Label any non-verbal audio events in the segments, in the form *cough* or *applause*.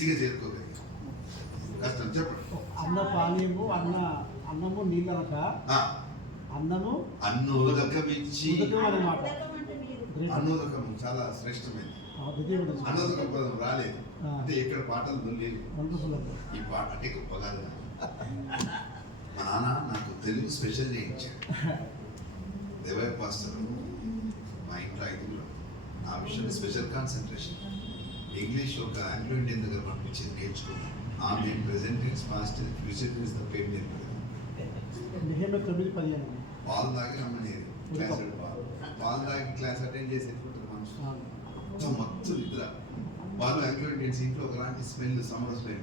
ఈజీగా చేరుకోగలిగాం. కష్టం చెప్పండి. అన్న పానీయము అన్న అన్నము నీళ్ళనక ఆ, అన్నము అన్నోదకమిచ్చి ఉదకం అన్నమాట అన్నోదకం చాలా శ్రేష్టమైనది ద్వితీయ పదం. అన్నోదకం పదం రాలేదు. అంటే ఇక్కడ పాటలు అండి ఈ పాట అంటే గొప్పగా లేదు. మా నాన్న నాకు తెలుగు స్పెషల్ చేయించాడు. దేవయ్య పాస్టర్ మా ఇంట్లో ఐదుగురు. నా విషయంలో స్పెషల్ కాన్సన్ట్రేషన్. ఇంగ్లీష్ ఒక ఇండియన్ దగ్గర పంపించింది నేర్చుకున్నాను ఆమె ప్రెసెంట్ ఇన్స్ past future is the pain పదిహేను. పాలు తాగి రమ్మనేది క్లాస్ పాలు. పాలు తాగి క్లాస్ అటెండ్ చేసి ఎత్తుకుంటారు మనుషులు మొత్తం మత్తు నిద్ర. వాళ్ళు ఇండియన్స్ ఇంట్లో ఒకలాంటి స్మెల్ సమ్మర్ స్మెల్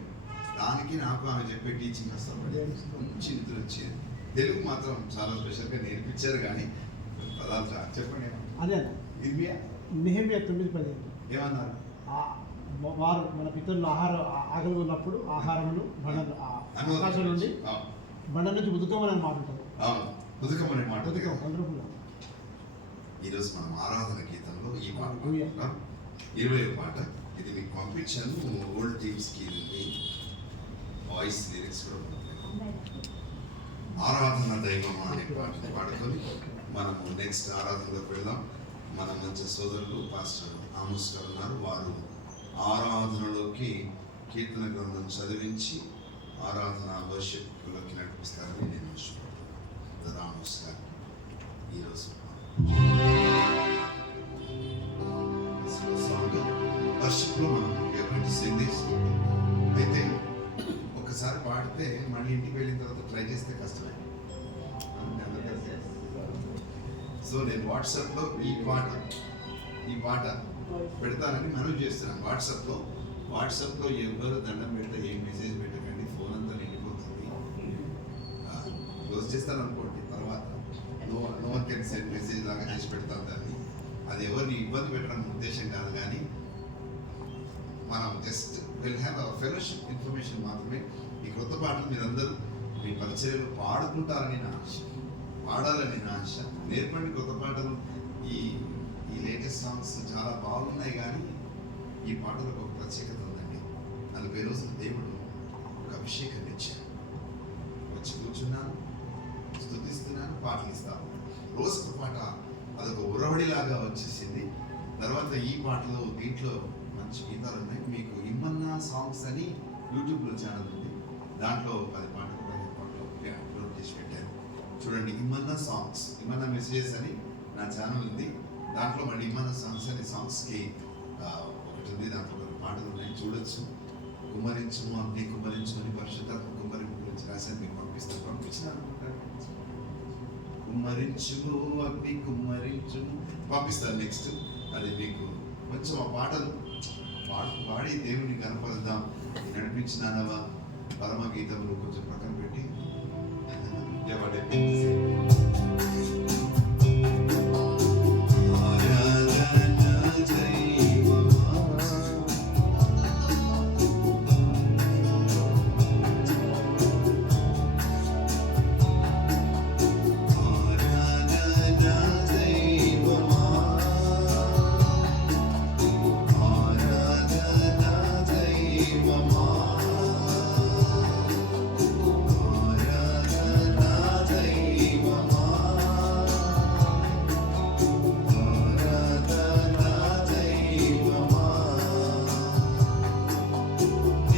దానికి నాకు ఆమె చెప్పే టీచింగ్ కష్టపడి మంచి నిద్ర వచ్చేది. తెలుగు మాత్రం చాలా స్పెషల్గా నేర్పించారు కానీ పదాలు రా- చెప్పండి ఏమన్నా? అదే నిహేమియా తొమ్మిది పదిహేను. ఏమన్నారు? వారు మన పితరులు ఆహారం ఆకలి ఉన్నప్పుడు ఆహారమును బండ ఆకాశం నుండి బండ నుంచి ఉదుకమని మాట ఉంటుంది. మాట. ఉదకం. వండర్ఫుల్ ఈరోజు మనం ఆరాధన గీతంలో ఈ. పాడుతున్నాం. ఇరవై పాట ఇది మీకు పంపించాను. ఓల్డ్ టీమ్స్కి ఇది వాయిస్ లిరిక్స్ కూడా ఆరాధన దైవం అనే పాటని పాడుకొని మనము నెక్స్ట్ ఆరాధనలోకి వెళ్దాం. మన మంచి సోదరులు పాస్టర్ ఆమోస్ ఉన్నారు వారు ఆరాధనలోకి కీర్తన గ్రంథం చదివించి ఆరాధన భవిష్యత్తులోకి నడిపిస్తారని నేను ఇష్టపడుతున్నాను రామోస్ గారు ఈరోజు సాంగ్ వర్షిప్లో మనం అయితే ఒకసారి పాడితే మళ్ళీ ఇంటికి వెళ్ళిన తర్వాత ట్రై చేస్తే కష్టమే. సో నేను వాట్సాప్లో ఈ పాట ఈ పాట పెడతానని మనం చేస్తున్నాం. వాట్సాప్లో వాట్సాప్లో ఎవరు దండం పెడితే ఏం మెసేజ్ పెట్టకండి ఫోన్ అంతా నిండిపోతుంది. క్లోజ్ చేస్తాను అనుకోండి తర్వాత. No no can send message లాగా చేసి పెడతాను దాన్ని. అది ఎవరిని ఇబ్బంది పెట్టడం ఉద్దేశం కాదు కానీ మనం just will have our fellowship information మాత్రమే. ఈ కొత్త పాటలు మీరందరూ మీ పరిచయలు పాడుకుంటారని నా ఆశ. పాడాలని నా ఆశ. నేర్పండి కొత్త పాటలు. ఈ ఈ లేటెస్ట్ సాంగ్స్ చాలా బాగున్నాయి కానీ ఈ పాటలకు ఒక ప్రత్యేకత ఉందండి. నలభై రోజులు దేవుడు ఒక అభిషేకం ఇచ్చాడు. వచ్చి కూర్చున్నాను స్థుతిస్తున్నాను పాటలు ఇస్తాను. రోజుకు పాట అదొక ఉరవడిలాగా వచ్చేసింది. తర్వాత ఈ పాటలో దీంట్లో మంచి గీతాలు ఉన్నాయి. మీకు ఇమ్మన్నా సాంగ్స్ అని యూట్యూబ్లో ఛానల్ ఉంది. దాంట్లో పది పాటలు పదిహేను పాటలు అప్లోడ్ చేసి పెట్టాను చూడండి ఇమ్మన్నా సాంగ్స్ ఇమ్మన్నా మెసేజెస్ అని నా ఛానల్ ఉంది. దాంట్లో మళ్ళీ మన సాంగ్స్ అనే సాంగ్స్కి ఒకటి ఉంది దాంట్లో కొన్ని పాటలు ఉన్నాయి చూడొచ్చు. కుమ్మరించుము అన్ని కుమ్మరించు అని పరిశుద్ధాత్మ కుమ్మరింపు గురించి రాశాను మీకు పంపిస్తాను. పంపించినాను కుమ్మరించుము అగ్ని కుమ్మరించుము. పంపిస్తాను నెక్స్ట్ అది మీకు కొంచెం ఆ పాటలు పాడు పాడి దేవుని కనపరుద్దాం. నడిపించినానవా పరమ గీతములు కొంచెం పక్కన పెట్టి. *laughs* ఎవడే